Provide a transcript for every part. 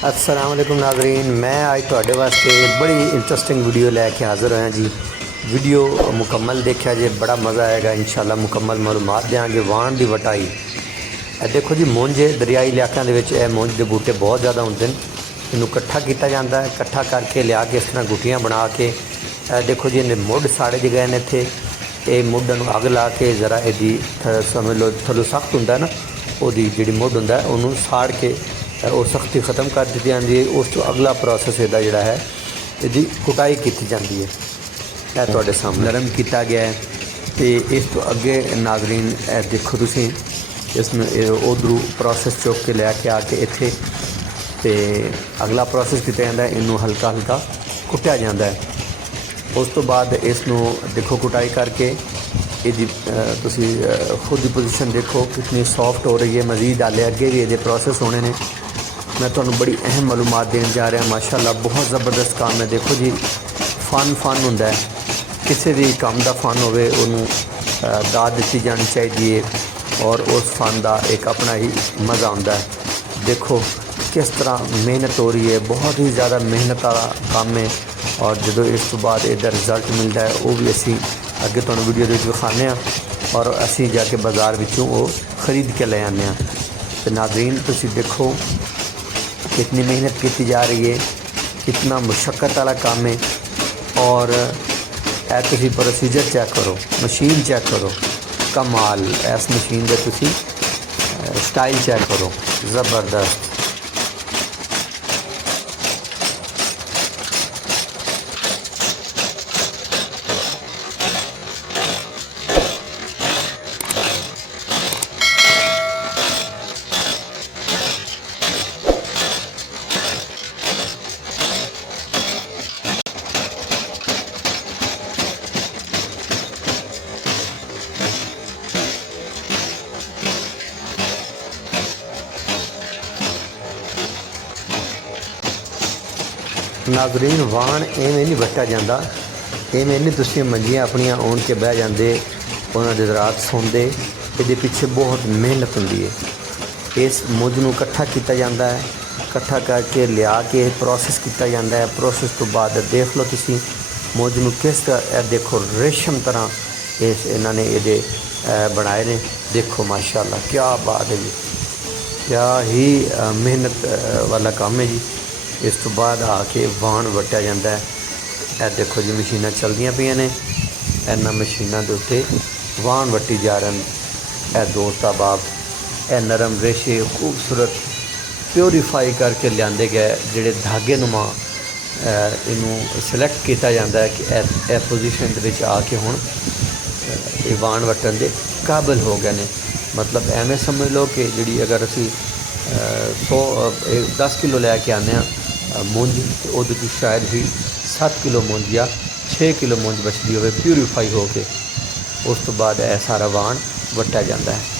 अस्सलाम वालेकुम नाज़रीन, मैं आज तुहाडे वास्ते बड़ी इंटरस्टिंग वीडियो लैके हाज़र होया जी। वीडियो मुकम्मल देखा जे बड़ा मज़ा आएगा इंशाल्लाह। मुकम्मल मालूमात देंगे वाण की वटाई। देखो जी, मुंज दरियाई इलाकों के मुंज के बूटे बहुत ज़्यादा होंगे। इनू कट्ठा किया जाता है, कट्ठा करके लिया के इस तरह गुटियाँ बना के देखो जी, इन्हें मुढ़ साड़े गए ने इत्थे। ये मुढ़ अग ला के ज़रा यदी समझ लो थल्लों सख्त होंदा ना, ओदी जिहड़ी मुढ़ होंदा उन्होंने साड़ के और सख्ती ख़त्म कर दी जाती है। उस तो अगला प्रोसैस इहदा जिहड़ा है, इहदी कुटाई की जाती है। यह तुहाडे सामने नरम किया गया है। तो इस तो अगे नाज़रीन देखो तुसीं, इसमें उधरों प्रोसैस चुक के लैके आके इत्थे ते अगला प्रोसैस किया जाता है। इनू हल्का हल्का कुटिया जाता है। उस तो बाद इसनू देखो कुटाई करके यदि तुसी खुद की पोजीशन देखो कितनी सॉफ्ट हो रही है। मज़ीद आले अगे भी ये प्रोसैस होने ने। मैं तुहानू बड़ी अहम मालूमात देने जा रहा। माशाअल्लाह बहुत ज़बरदस्त काम है। देखो जी, फन होंदा है। किसी भी काम का फन होवे उन्होंने दाद दी जानी चाहिए और उस फन का एक अपना ही मज़ा होंदा है। देखो किस तरह मेहनत हो रही है, बहुत ही ज़्यादा मेहनत वाला काम है। और जो इस तो बाद इसका रिजल्ट मिलता है वो भी असी अगे तुहानू वीडियो के विखाने और असी जाके बाज़ार विचों वो खरीद के ले आने। तो नाज़रीन तुसी देखो कितनी मेहनत की जा रही है, कितना मुशक्क़त वाला काम है। और ए तुसी प्रोसीजर चेक करो, मशीन चेक करो, कमाल। इस मशीन के तुसी स्टाइल चेक करो, ज़बरदस्त। नाज़रीन वाण इवें नहीं वट्टा जाता, इवें नहीं तुसीं मंजियां अपनियां ओन के बह जाते, उन्होंने रात सोंदे। ये पिछे बहुत मेहनत होंदी है। इस मुझ नूं कट्ठा किया जाता है, कट्ठा करके लिया के प्रोसैस किया जाता है। प्रोसैस तो बाद देख लो तुसीं मुझ नूं किस देखो रेशम तरह इस इन्होंने ये बनाए ने। देखो माशाअल्लाह क्या बात है जी, क्या ही मेहनत वाला काम है जी। इस तो बाद आके वाण वट्टिया जाता है। यह देखो जी मशीनां चलदियाँ पईयां ने, इन्हां मशीनां दे उत्ते वाण वट्टी जा रहे हैं। यह दोस्त अहबाब, यह नरम रेशे खूबसूरत प्योरीफाई करके लियाते गए जिहड़े धागे नुमा इनू सिलैक्ट किया जाता है कि ए पोजीशन दे विच आके हुण ये वाण वट्टन दे काबिल हो गए ने। मतलब एवें समझ लो कि जिहड़ी अगर असी 10 किलो लैके आने मुंज, तो वो शायद ही 7 किलो मुंज या 6 किलो मुंज बचती हो प्यूरीफाई हो के। उस तो बाद यह सारा वाण वट्टिया जाता है।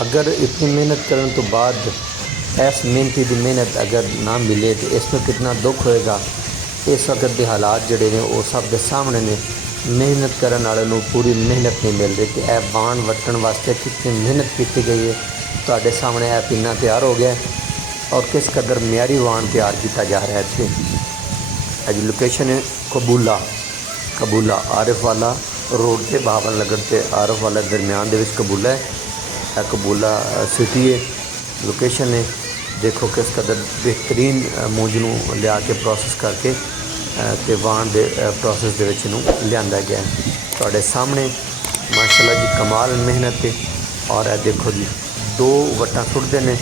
अगर इतनी मेहनत करने तो बाद इस मेहनती की मेहनत अगर ना मिले तो इसमें कितना दुख होएगा। इस वक्त के हालात जोड़े ने वो सब के सामने ने, मेहनत करने वाले नूं पूरी मेहनत नहीं मिल रही। तो यह वाण वट्टण वास्ते कितनी मेहनत की गई है, तुहाडे सामने यह पिन्ना तैयार हो गया और किस कदर मियारी वाण तैयार किया जा रहा है। इतने अज लोकेशन है कबूला आरिफ वाला रोड से बावन नगर से आरिफ वाला दरम्यान दे विच कबूला है। यह कबूला सिटी है, लोकेशन है। देखो किस कदर बेहतरीन मूंज नूं लिया के प्रोसैस करके ते वाण दे प्रोसैस दे विच नूं लिआंदा गया है। तुहाडे सामने माशाअल्लाह जी कमाल मेहनत है। और यह देखो जी 2 वट्टां सुटदे ने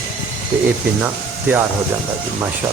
ते यह पिन्ना तैयार हो जाता जी माशाअल्लाह।